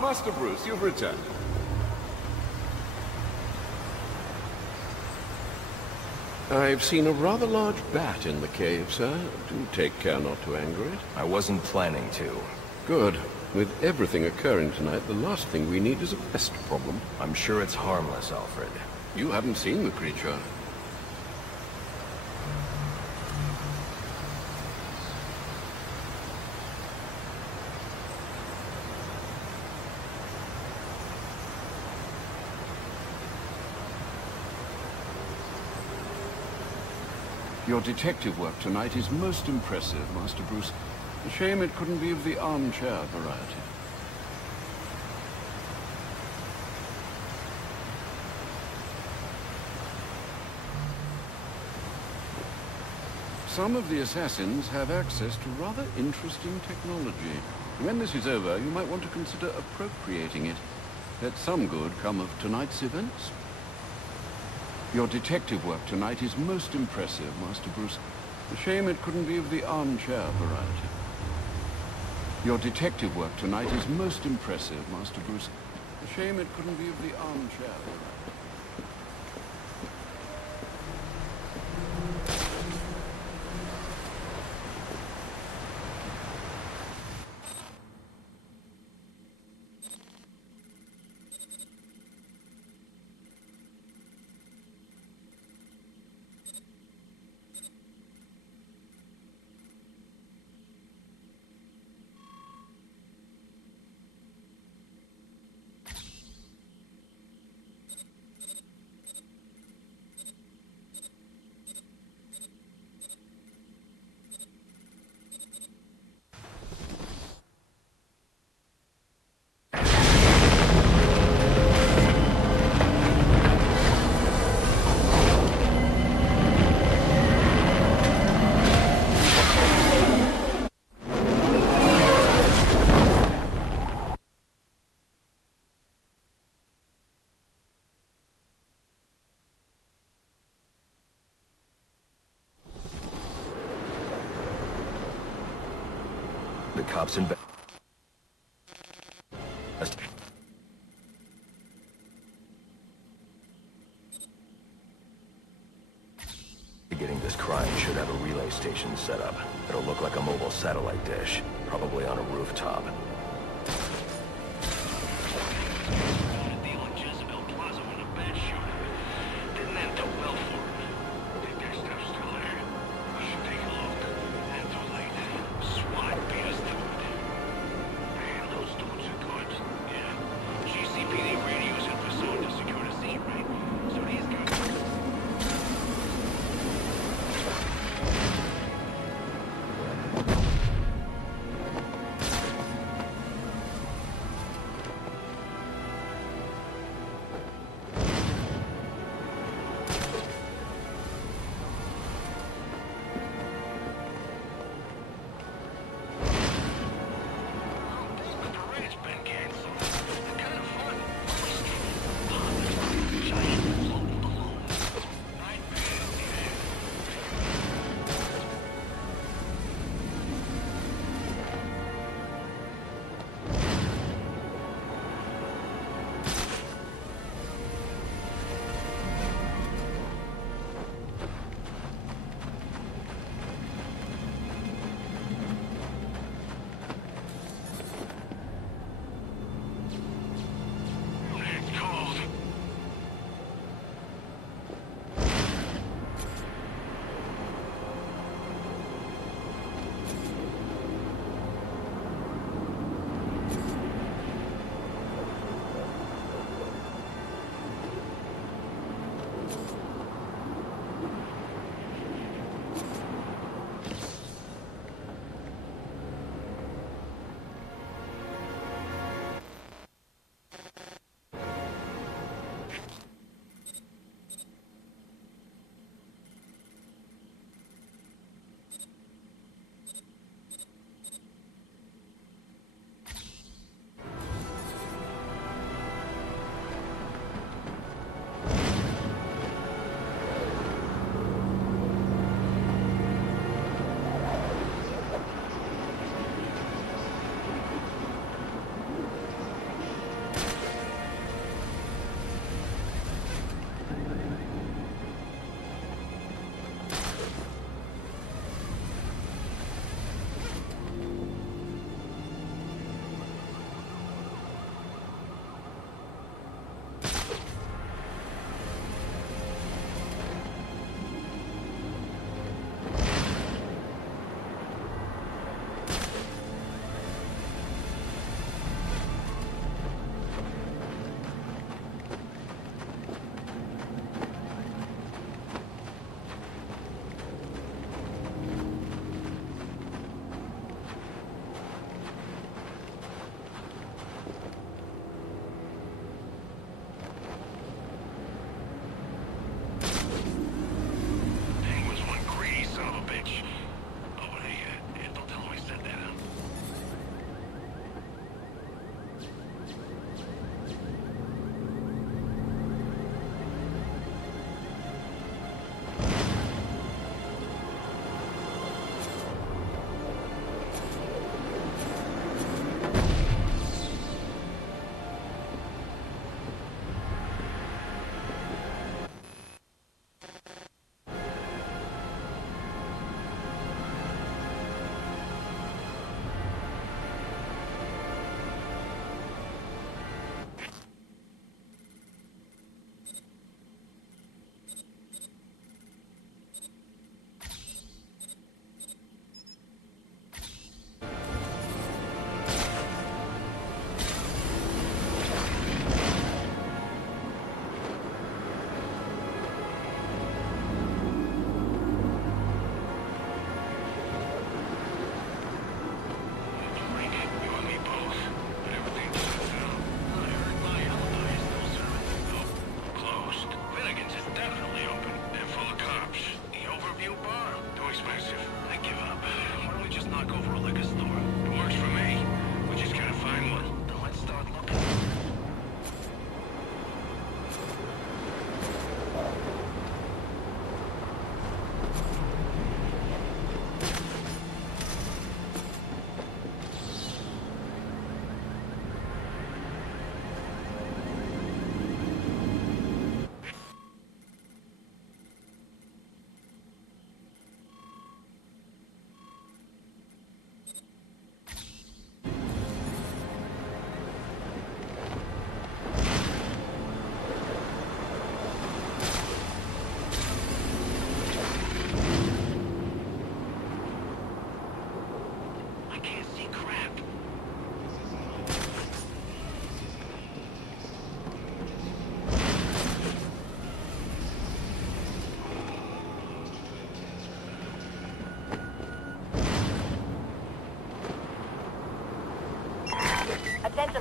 Master Bruce, you've returned. I've seen a rather large bat in the cave, sir. Do take care not to anger it. I wasn't planning to. Good. With everything occurring tonight, the last thing we need is a pest problem. I'm sure it's harmless, Alfred. You haven't seen the creature. Your detective work tonight is most impressive, Master Bruce. A shame it couldn't be of the armchair variety. Some of the assassins have access to rather interesting technology. When this is over, you might want to consider appropriating it. Let some good come of tonight's events. Your detective work tonight is most impressive, Master Bruce. A shame it couldn't be of the armchair variety. Your detective work tonight is most impressive, Master Bruce. A shame it couldn't be of the armchair variety. The cops investigating this crime should have a relay station set up. It'll look like a mobile satellite dish, probably on a rooftop.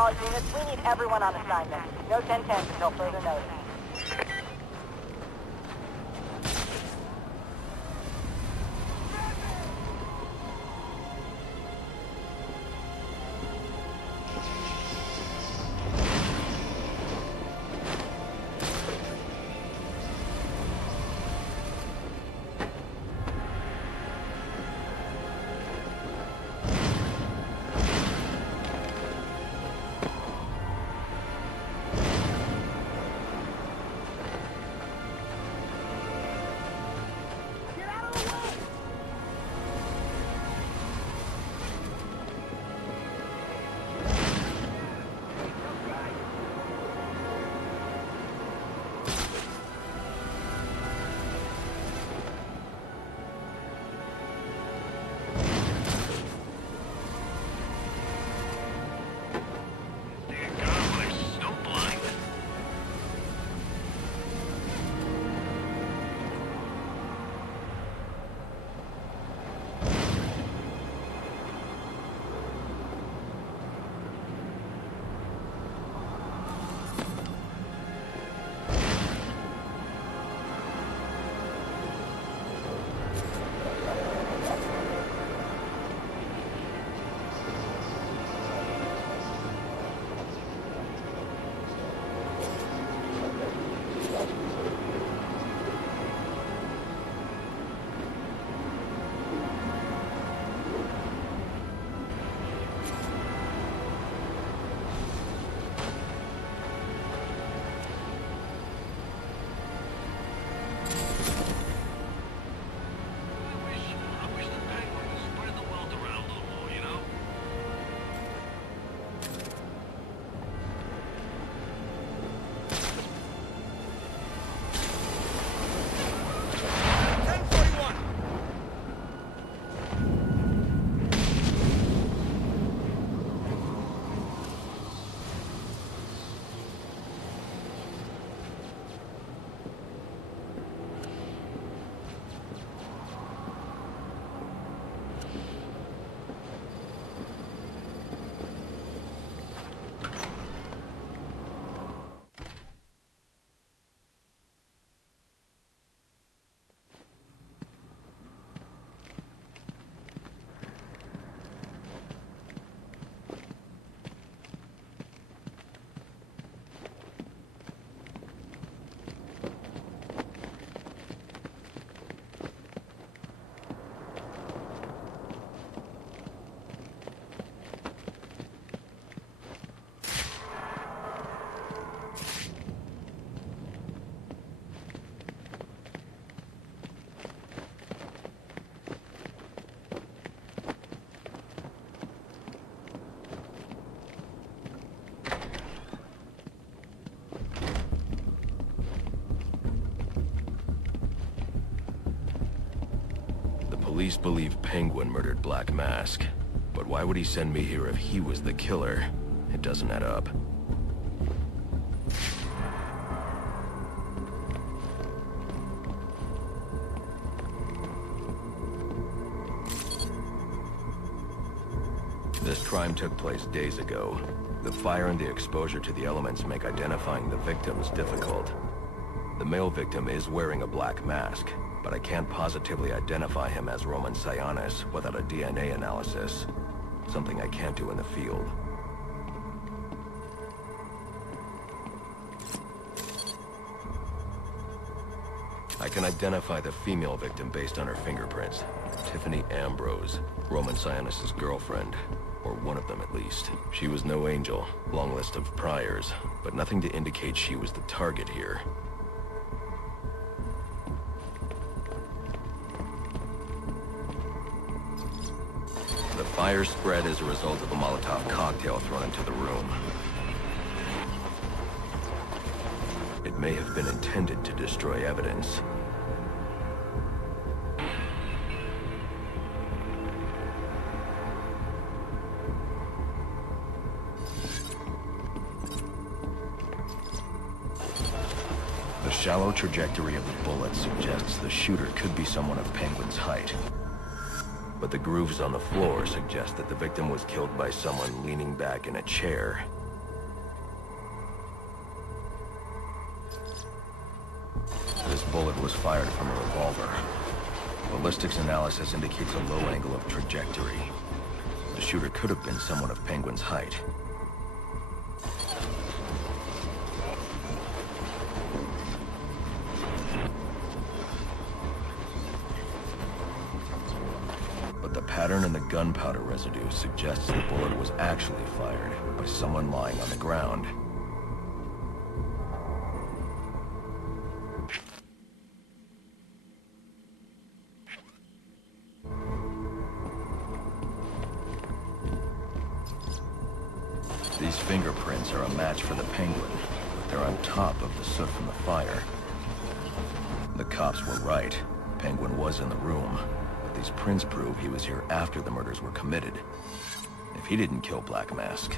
all units, we need everyone on assignment. No 10-10s until further notice. Police believe Penguin murdered Black Mask. But why would he send me here if he was the killer? It doesn't add up. This crime took place days ago. The fire and the exposure to the elements make identifying the victims difficult. The male victim is wearing a black mask, but I can't positively identify him as Roman Sionis without a DNA analysis. Something I can't do in the field. I can identify the female victim based on her fingerprints. Tiffany Ambrose, Roman Sionis' girlfriend. Or one of them at least. She was no angel, long list of priors, but nothing to indicate she was the target here. The fire spread as a result of a Molotov cocktail thrown into the room. It may have been intended to destroy evidence. The shallow trajectory of the bullet suggests the shooter could be someone of Penguin's height. But the grooves on the floor suggest that the victim was killed by someone leaning back in a chair. bullet was fired from a revolver. Ballistics analysis indicates a low angle of trajectory. The shooter could have been someone of Penguin's height. But the pattern in the gunpowder residue suggests the bullet was actually fired by someone lying on the ground. These fingerprints are a match for the Penguin, but they're on top of the soot from the fire. The cops were right. Penguin was in the room, but these prints prove he was here after the murders were committed. If he didn't kill Black Mask,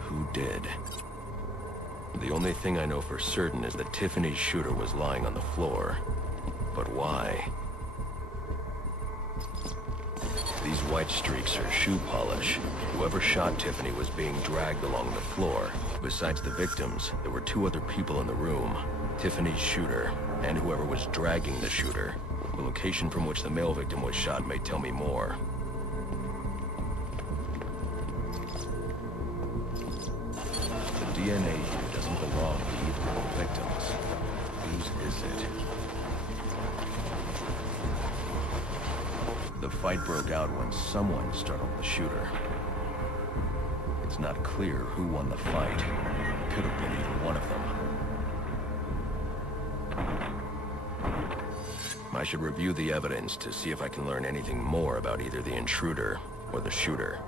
who did? The only thing I know for certain is that Tiffany's shooter was lying on the floor. But why? These white streaks are shoe polish. Whoever shot Tiffany was being dragged along the floor. Besides the victims, there were two other people in the room. Tiffany's shooter, and whoever was dragging the shooter. The location from which the male victim was shot may tell me more. The DNA here doesn't belong to either of the victims. Whose is it? The fight broke out when someone startled the shooter. It's not clear who won the fight. It could have been either one of them. I should review the evidence to see if I can learn anything more about either the intruder or the shooter.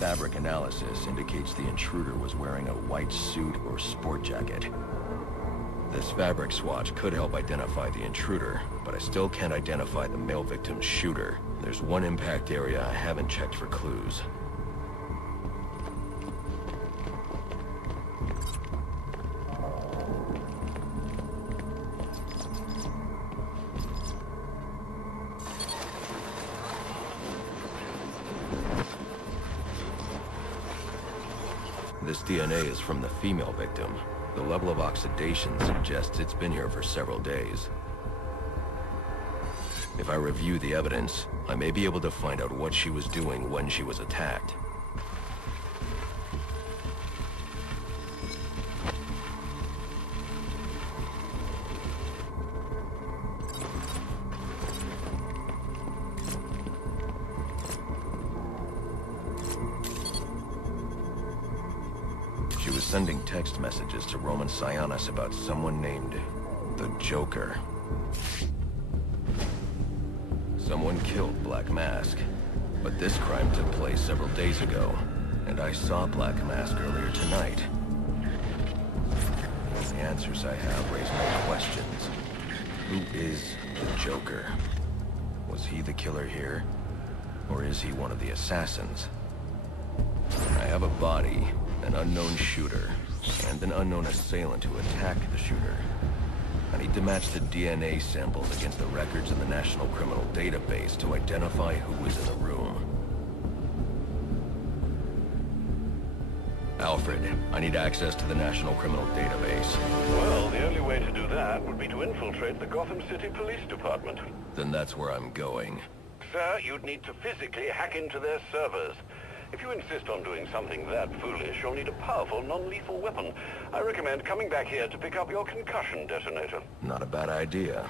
Fabric analysis indicates the intruder was wearing a white suit or sport jacket. This fabric swatch could help identify the intruder, but I still can't identify the male victim's shooter. There's one impact area I haven't checked for clues. This DNA is from the female victim. The level of oxidation suggests it's been here for several days. If I review the evidence, I may be able to find out what she was doing when she was attacked. She was sending text messages to Roman Sionis about someone named the Joker. Someone killed Black Mask, but this crime took place several days ago, and I saw Black Mask earlier tonight. The answers I have raise more questions. Who is the Joker? Was he the killer here, or is he one of the assassins? I have a body, an unknown shooter, and an unknown assailant who attacked the shooter. I need to match the DNA samples against the records in the National Criminal Database to identify who was in the room. Alfred, I need access to the National Criminal Database. Well, the only way to do that would be to infiltrate the Gotham City Police Department. Then that's where I'm going. Sir, you'd need to physically hack into their servers. If you insist on doing something that foolish, you'll need a powerful, non-lethal weapon. I recommend coming back here to pick up your concussion detonator. Not a bad idea.